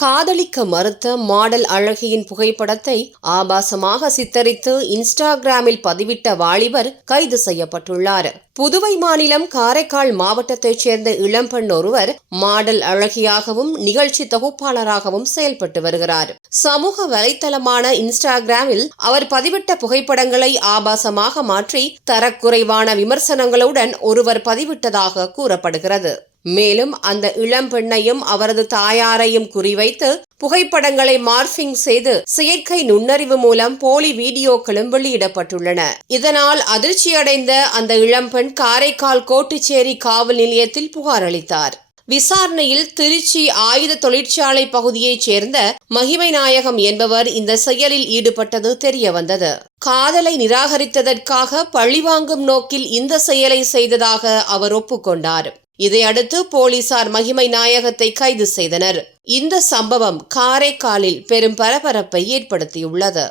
காதலிக்க மறுத்த மாடல் அழகியின் புகைப்படத்தை ஆபாசமாக சித்தரித்து இன்ஸ்டாகிராமில் பதிவிட்ட வாலிபர் கைது செய்யப்பட்டுள்ளார். புதுவை மாநிலம் காரைக்கால் மாவட்டத்தைச் சேர்ந்த இளம்பெண் ஒருவர் மாடல் அழகியாகவும் நிகழ்ச்சி தொகுப்பாளராகவும் செயல்பட்டு வருகிறார். சமூக வலைத்தளமான இன்ஸ்டாகிராமில் அவர் பதிவிட்ட புகைப்படங்களை ஆபாசமாக மாற்றி தரக்குறைவான விமர்சனங்களுடன் ஒருவர் பதிவிட்டதாக கூறப்படுகிறது. மேலும் அந்த இளம்பெண்ணையும் அவரது தாயாரையும் குறிவைத்து புகைப்படங்களை மார்பிங் செய்து செயற்கை நுண்ணறிவு மூலம் போலி வீடியோக்களும் வெளியிடப்பட்டுள்ளன. இதனால் அதிர்ச்சியடைந்த அந்த இளம்பெண் காரைக்கால் கோட்டுச்சேரி காவல் நிலையத்தில் புகார் அளித்தார். விசாரணையில் திருச்சி ஆயுத தொழிற்சாலை பகுதியைச் சேர்ந்த மகிமை நாயகம் என்பவர் இந்த செயலில் ஈடுபட்டது தெரியவந்தது. காதலை நிராகரித்ததற்காக பழிவாங்கும் நோக்கில் இந்த செயலை செய்ததாக அவர் ஒப்புக்கொண்டார். இதையடுத்து போலீசார் மகிமை நாயகத்தை கைது செய்தனர். இந்த சம்பவம் காரைக்காலில் பெரும் பரபரப்பை ஏற்படுத்தியுள்ளது.